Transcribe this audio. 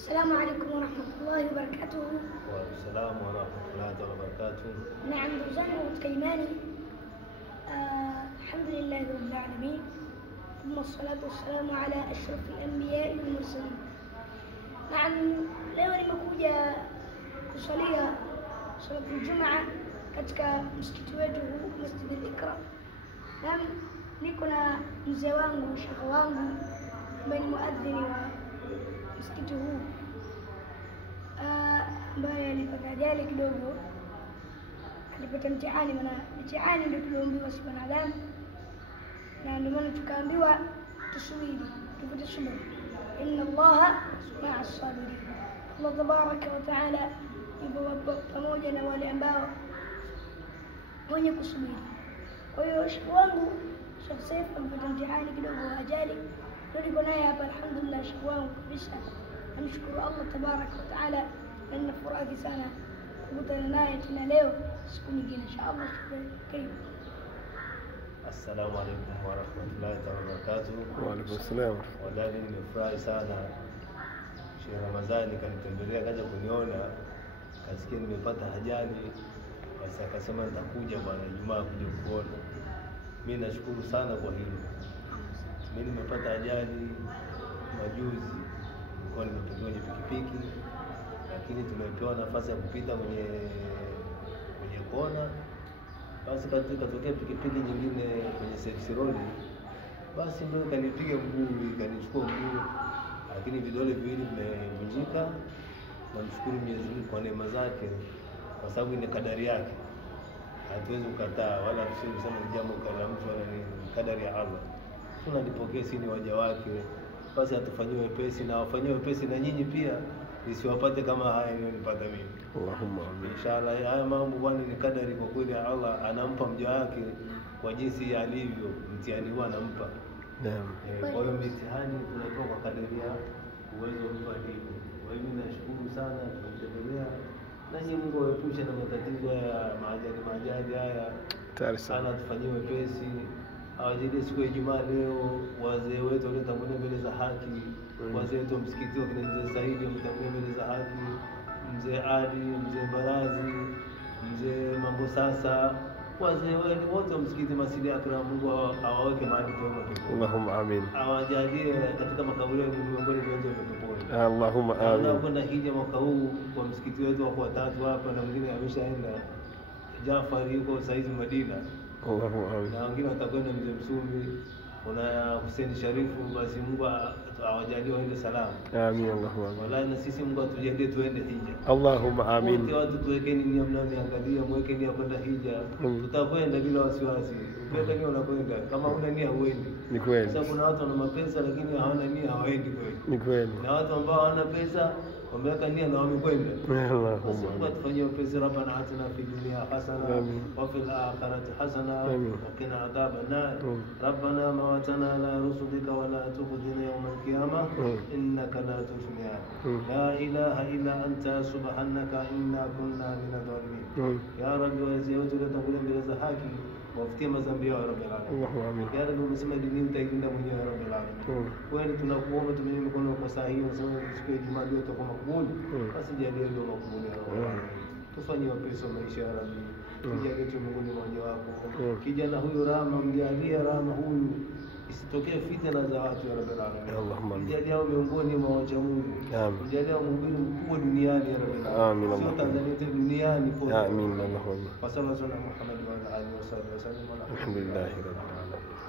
السلام عليكم ورحمة الله وبركاته. وعليكم السلام ورحمة الله وبركاته. نعم درزان وتكيماني. الحمد لله رب العالمين، ثم الصلاة والسلام على أشرف الأنبياء والمرسلين. نعم leo nimekuja kusalia salatu Ijumaa katika msikiti wetu huu Masjid al-Iqra. Naam, niko na mzee wangu, shekhe wangu ambaye ni muadhini wa msikiti huu ambaye alipata ajali kidogo, alipata mtihani. Maana mtihani ndio tuliombiwa si wanadamu, na ndio maana tukaambiwa tusubiri, tupate subira. Inna Allaha ma'a as-sabirin. Allah tabaraka wa taala yupo pamoja na wale ambao wenye kusubiri. Kwa hiyo shekhe wangu Sheikh Saif alipata mtihani kidogo wa ajali, ndio niko naye hapa. Alhamdulillah, shekhe wangu kabisa, namshukuru Allah tabaraka wa taala, na ninafurahi sana kukutana naye tena leo siku nyingine inshallah. Karibu. Assalamu alaikum warahmatullahi wabarakatuh. Wa alaikum assalam. Wallahi nimefurahi sana, Sheikh Ramadhani kanitembelea kaja kuniona, kasikia nimepata ajali, basi akasema nitakuja bwana Ijumaa kuja kuona. Mimi nashukuru sana kwa hilo. Mimi nimepata ajali majuzi, nilikuwa nimepigiwa kwenye pikipiki, lakini tumepewa nafasi ya kupita kwenye kona. Basi katokea pikipiki nyingine kwenye service road, basi ndio kanipiga mguu, kanichukua mguu, lakini vidole viwili vimevunjika. Namshukuru Mwenyezi Mungu kwa neema zake, kwa sababu ni kadari yake, hatuwezi kukataa wala tuseme ni jambo kala mtu, wala ni kadari ya Allah. Tunalipokea, si ni waja wake, basi atufanyie wepesi na wafanyie wepesi na nyinyi pia, nisiwapate kama haya nilipata mimi. Allahumma amin. Inshallah haya mambo bwana ni kadari kwa kweli, Allah anampa mja wake kwa jinsi alivyo, mtihani huwa anampa. Naam. Kwa hiyo mitihani tunapewa kwa kadari ya uwezo wa hivyo. Kwa hiyo nashukuru sana kumtembelea, na nyinyi Mungu aepushe na matatizo ya maajali haya. Tayari sana. Tufanyie wepesi. Awajalie siku ya Ijumaa leo wazee wetu waliotangulia mbele za haki, wazee wetu wa msikiti wa kina Mzee Saidi wametangulia mbele za haki, Mzee Ali, Mzee Barazi, Mzee Mambo Sasa, wazee wetu wote wa msikiti Masjid Akram, Mungu awaweke mahali pema peponi. Allahumma amin. Awajalie katika makaburi yao miongoni mwa watu wa peponi. Allahumma amin. Tunakwenda hija mwaka huu kwa msikiti wetu wako watatu hapa, na mwingine ameshaenda Jafari yuko saizi Madina. Allahumma amin. Na wengine watakwenda Mzee Msumi, kuna Hussein Sharifu, basi Mungu awajalie waende salama. Amin. Allahumma amin. Wallahi na sisi Mungu atujalie tuende hija. Allahumma amin. Wote watu tuwekeni nia, mnaoniangalia mweke nia kwenda hija. Tutakwenda bila wasiwasi. Ukiweka nia unakwenda, kama huna nia huendi. Ni kweli. Sasa kuna watu wana mapesa lakini hawana nia, hawaendi kweli. Ni kweli. Na watu ambao hawana pesa wameweka nia na wamekwenda. Allahumma Mungu atufanyie wepesi. Rabbana atina fid dunya hasana wa fil akhirati hasana wa qina adhaban nar. Rabbana ma watana ala rusulika wa la tukhzina yawm al-qiyamah innaka la tukhzina. La ilaha illa anta subhanaka inna kunna minadh dhalimin. Ya Rabbi, wazee wetu waliotangulia mbele za haki wafutie madhambi yao ya Rabbil alamin. Allahumma amin. Ya Rabbi, umesema dini utailinda mwenyewe ya Rabbil alamin. Kweli tunakuomba, tumenye mikono kwa saa hii, unasema siku ya Ijumaa ndio tutakuwa makubuli. Basi jalie ndio makubuli ya Rabbil alamin. Tufanyie wepesi wa maisha ya Rabbi. Tujalie tu miongoni mwa waja wako. Kijana huyu Rama, mjalie Rama huyu isitokee fitna za watu ya Rabbil alamin. Allahumma amin. Jalie hao miongoni mwa wacha Mungu. Amin. Jalie mhubiri mkubwa duniani ya Rabbil alamin. Amin. Sio Tanzania tu, duniani pote. Amin. Allahumma amin. Wa sallallahu alaihi wa sallam Muhammad wa alihi wa sahbihi wa sallam. Alhamdulillah rabbil alamin.